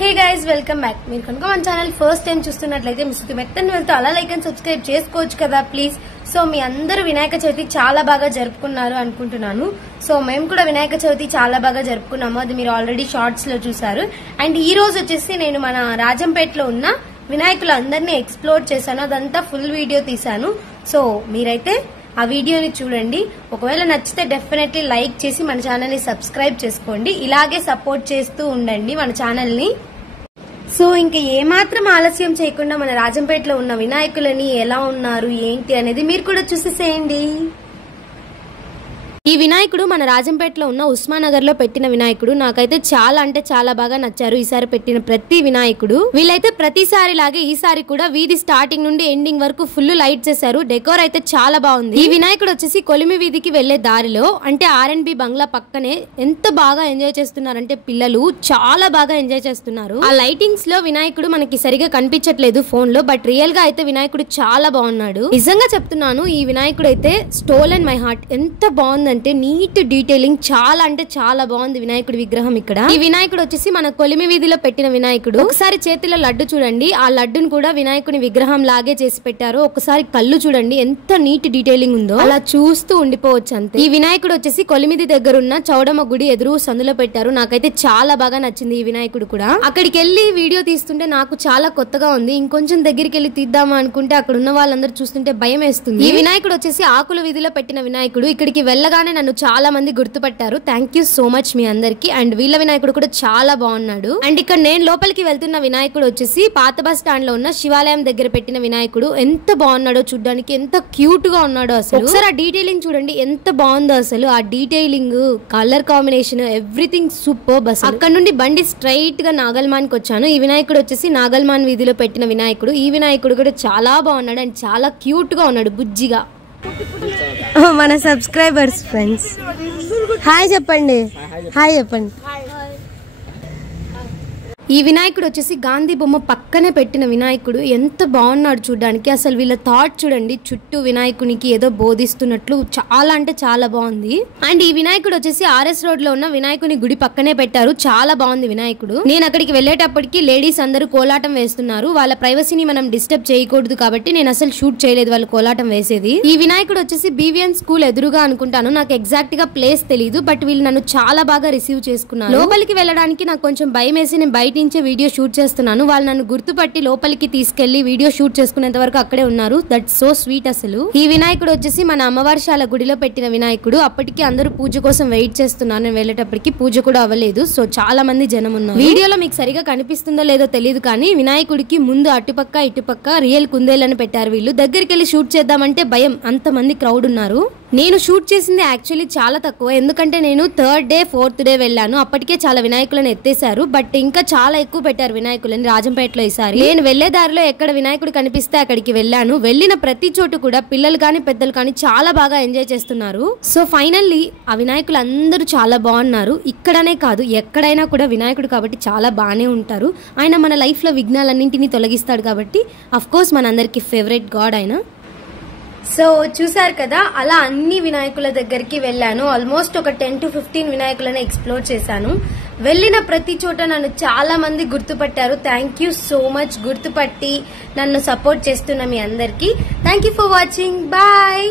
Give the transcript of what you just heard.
Hey guys welcome back. మీరు కనుక మన ఛానల్ ఫస్ట్ టైం చూస్తున్నట్లయితే మిస్కి మెట్టని వెళ్తూ అలా లైక్ అండ్ సబ్స్క్రైబ్ చేసుకోవచ్చు కదా ప్లీజ్. సో మీ అందరూ వినాయక చవితి చాలా బాగా జరుపుకున్నారు అనుకుంటున్నాను. సో మేము కూడా వినాయక చవితి చాలా బాగా జరుపుకున్నాము, అది మీరు ఆల్రెడీ షార్ట్స్ లో చూసారు. అండ్ ఈ రోజు వచ్చేసి నేను మన రాజంపేటలో ఉన్న వినాయకులందరినీ ఎక్స్ప్లోర్ చేశాను, అదంతా ఫుల్ వీడియో తీశాను. సో మీరైతే ఆ వీడియోని చూడండి. ఒకవేళ నచ్చితే డెఫినెట్లీ లైక్ చేసి మన ఛానల్ ని సబ్స్క్రైబ్ చేసుకోండి. ఇలాగే సపోర్ట్ చేస్తూ ఉండండి మన ఛానల్ ని. సో ఇంకా ఏమాత్రం ఆలస్యం చేయకుండా మన రాజంపేటలో ఉన్న వినాయకులని ఎలా ఉన్నారు ఏంటి అనేది మీరు కూడా చూసేసేయండి. ఈ వినాయకుడు మన రాజంపేటలో ఉన్న ఉస్మానగర్ లో పెట్టిన వినాయకుడు. నాకైతే చాలా అంటే చాలా బాగా నచ్చారు ఈసారి పెట్టిన ప్రతి వినాయకుడు. వీళ్ళైతే ప్రతిసారి లాగే ఈసారి కూడా వీధి స్టార్టింగ్ నుండి ఎండింగ్ వరకు ఫుల్ లైట్ చేశారు. డెకోర్ అయితే చాలా బాగుంది. ఈ వినాయకుడు వచ్చేసి కొలిమి వీధికి వెళ్లే దారిలో అంటే R&B బంగ్లా పక్కనే ఎంత బాగా ఎంజాయ్ చేస్తున్నారంటే పిల్లలు చాలా బాగా ఎంజాయ్ చేస్తున్నారు. ఆ లైటింగ్స్ లో వినాయకుడు మనకి సరిగా కనిపించట్లేదు ఫోన్ లో, బట్ రియల్ గా అయితే వినాయకుడు చాలా బాగున్నాడు. నిజంగా చెప్తున్నాను, ఈ వినాయకుడు అయితే స్టోలెన్ మై హార్ట్. ఎంత బాగుందంటే నీట్ డీటెయిలింగ్, చాలా అంటే చాలా బాగుంది వినాయకుడి విగ్రహం. ఇక్కడ ఈ వినాయకుడు వచ్చేసి మన కొలిమి వీధిలో పెట్టిన వినాయకుడు. ఒకసారి చేతిలో లడ్డు చూడండి, ఆ లడ్డును కూడా వినాయకుని విగ్రహం లాగే చేసి పెట్టారు. ఒకసారి కళ్ళు చూడండి ఎంత నీట్ డీటెయిలింగ్ ఉందో, అలా చూస్తూ ఉండిపోవచ్చు అంతే. ఈ వినాయకుడు వచ్చేసి కొలిమిది దగ్గర ఉన్న చౌడమ్మ గుడి ఎదురు సందులో పెట్టారు. నాకైతే చాలా బాగా నచ్చింది ఈ వినాయకుడు కూడా. అక్కడికి వెళ్ళి వీడియో తీస్తుంటే నాకు చాలా కొత్తగా ఉంది. ఇంకొంచెం దగ్గరికి వెళ్ళి తీద్దామా అనుకుంటే అక్కడ ఉన్న వాళ్ళందరూ చూస్తుంటే భయం వేస్తుంది. ఈ వినాయకుడు వచ్చేసి ఆకుల వీధిలో పెట్టిన వినాయకుడు. ఇక్కడికి వెళ్ళగానే నన్ను చాలా మంది గుర్తుపట్టారు. థ్యాంక్ యూ సో మచ్ మీ అందరికి. అండ్ వీళ్ళ వినాయకుడు కూడా చాలా బాగున్నాడు. అండ్ ఇక్కడ నేను లోపలికి వెళ్తున్న వినాయకుడు వచ్చేసి పాత బస్ స్టాండ్ లో ఉన్న శివాలయం దగ్గర పెట్టిన వినాయకుడు. ఎంత బాగున్నాడో చూడడానికి, ఎంత క్యూట్ గా ఉన్నాడో అసలు. ఒకసారి ఆ డీటెయిలింగ్ చూడండి ఎంత బాగుందో అసలు. ఆ detailing, colour combination, everything super bus. అక్కడ నుండి బండి స్ట్రైట్ గా నాగల్మాన్ కి వచ్చాను. ఈ వినాయకుడు వచ్చేసి నాగల్మాన్ వీధిలో పెట్టిన వినాయకుడు. ఈ వినాయకుడు కూడా చాలా బాగున్నాడు అండ్ చాలా క్యూట్ గా ఉన్నాడు, బుజ్జిగా. మన సబ్స్క్రైబర్స్ ఫ్రెండ్స్ హాయ్ చెప్పండి, హాయ్ చెప్పండి. ఈ వినాయకుడు వచ్చేసి గాంధీ బొమ్మ పక్కనే పెట్టిన వినాయకుడు. ఎంత బాగున్నాడు చూడడానికి. అసలు వీళ్ళ థాట్ చూడండి, చుట్టూ వినాయకునికి ఏదో బోధిస్తున్నట్లు చాలా అంటే చాలా బాగుంది. అండ్ ఈ వినాయకుడు వచ్చేసి RS రోడ్ లో ఉన్న వినాయకుని గుడి పక్కనే పెట్టారు. చాలా బాగుంది వినాయకుడు. నేను అక్కడికి వెళ్ళేటప్పటికి లేడీస్ అందరూ కోలాటం వేస్తున్నారు. వాళ్ళ ప్రైవసీని మనం డిస్టర్బ్ చేయకూడదు కాబట్టి నేను అసలు షూట్ చేయలేదు వాళ్ళు కోలాటం వేసేది. ఈ వినాయకుడు వచ్చేసి BVN స్కూల్ ఎదురుగా అనుకుంటాను, నాకు ఎగ్జాక్ట్ గా ప్లేస్ తెలియదు, బట్ వీళ్ళు నన్ను చాలా బాగా రిసీవ్ చేసుకున్నారు. లోపలికి వెళ్ళడానికి నాకు కొంచెం భయం వేసి నేను బయట నుంచే వీడియో షూట్ చేస్తున్నాను. వాళ్ళు నన్ను గుర్తుపట్టి లోపలికి తీసుకెళ్లి వీడియో షూట్ చేసుకునేంత వరకు అక్కడే ఉన్నారు. దట్స్ సో స్వీట్ అసలు. ఈ వినాయకుడు వచ్చేసి మన అమ్మవారిశాల గుడిలో పెట్టిన వినాయకుడు. అప్పటికి అందరూ పూజ కోసం వెయిట్ చేస్తున్నారు. నేను వెళ్ళేటప్పటికి పూజ కూడా అవ్వలేదు. సో చాలా మంది జనం ఉన్నారు. వీడియోలో మీకు సరిగా కనిపిస్తుందో లేదో తెలియదు కానీ వినాయకుడికి ముందు అటుపక్క ఇటుపక్క రియల్ కుందేళ్లను పెట్టారు వీళ్ళు. దగ్గరికి వెళ్ళి షూట్ చేద్దామంటే భయం, అంతమంది క్రౌడ్ ఉన్నారు. నేను షూట్ చేసింది యాక్చువల్లీ చాలా తక్కువ, ఎందుకంటే నేను 3rd డే 4th డే వెళ్ళాను. అప్పటికే చాలా వినాయకులను ఎత్తేసారు, బట్ ఇంకా చాలా ఎక్కువ పెట్టారు వినాయకులని రాజంపేటలో ఈసారి. నేను వెళ్లే దారిలో ఎక్కడ వినాయకుడు కనిపిస్తే అక్కడికి వెళ్ళాను. వెళ్ళిన ప్రతి చోటు కూడా పిల్లలు కానీ పెద్దలు కానీ చాలా బాగా ఎంజాయ్ చేస్తున్నారు. సో ఫైనల్లీ ఆ వినాయకులు అందరూ చాలా బాగున్నారు. ఇక్కడనే కాదు ఎక్కడైనా కూడా వినాయకుడు కాబట్టి చాలా బాగానే ఉంటారు. ఆయన మన లైఫ్ లో విఘ్నాలన్నింటినీ తొలగిస్తాడు కాబట్టి అఫ్ కోర్స్ మనందరికి ఫేవరెట్ గాడ్ ఆయన. సో చూసారు కదా, అలా అన్ని వినాయకుల దగ్గరికి వెళ్ళాను. ఆల్మోస్ట్ ఒక 10 to 15 వినాయకులను ఎక్స్ప్లోర్ చేశాను. వెళ్ళిన ప్రతి చోట నన్ను చాలా మంది గుర్తుపట్టారు. థ్యాంక్ యూ సో మచ్ గుర్తుపట్టి నన్ను సపోర్ట్ చేస్తున్న మీ అందరికి. Thank you for watching. Bye.